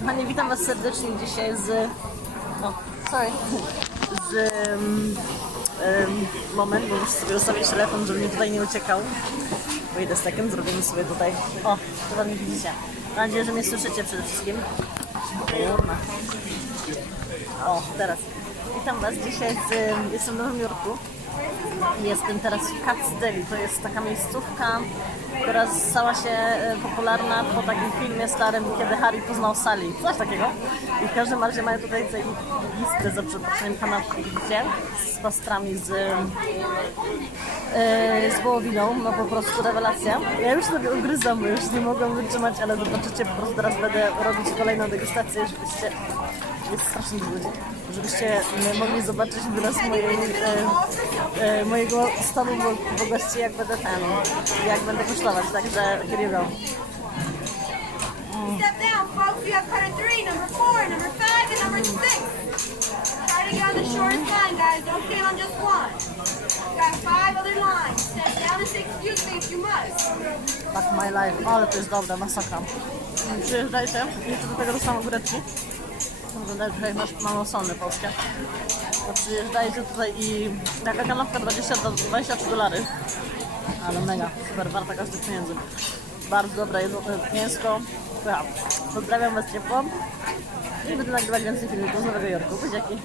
Kochani, witam Was serdecznie dzisiaj z... O, sorry. Z... Um, um, moment, bo muszę sobie ustawić telefon, żeby mi tutaj nie uciekał. Wait a second, zrobimy sobie tutaj... O, chyba mnie widzicie. Mam nadzieję, że mnie słyszycie przede wszystkim. Kurna. O, teraz. Witam Was dzisiaj z... Jestem w Nowym Jorku. Jestem teraz w Cats. To jest taka miejscówka, która stała się e, popularna po takim filmie starym, kiedy Harry poznał Sally. Coś takiego. I w każdym razie mają tutaj listę za przeproszeniem kanapki, widzicie? Z pastrami, z, e, z wołowiną. No po prostu rewelacja. Ja już sobie ugryzam, bo już nie mogłam wytrzymać, ale zobaczycie, po prostu teraz będę robić kolejną degustację, żebyście jest strasznie dużo ludzi, żebyście mogli zobaczyć wyraz mojej, e, e, mojego stanu bo- bogości, jak będę ten, jak będę kosztować, także here you go. Step down, folks. You have card three, number four, number five, and number six. Try to get on the shortest line, guys. Don't stand on just one. Got five other lines. Step down and say excuse me if you must. Tak, my life, ale to jest dobre, masakra. Przyjeżdżajcie, jeszcze do tego dostaną góreczki. Wyglądają trochę jak nasz mamy osony polskie. To przyjeżdżajcie tutaj i taka kanapka 20, do- 23 dolary. Ale mega, super, warta każdych pieniędzy. Bardzo dobre jedzone mięsko. Pozdrawiam Was ciepło. I będę nagrywać więcej filmików z Nowego Jorku. Buziaki.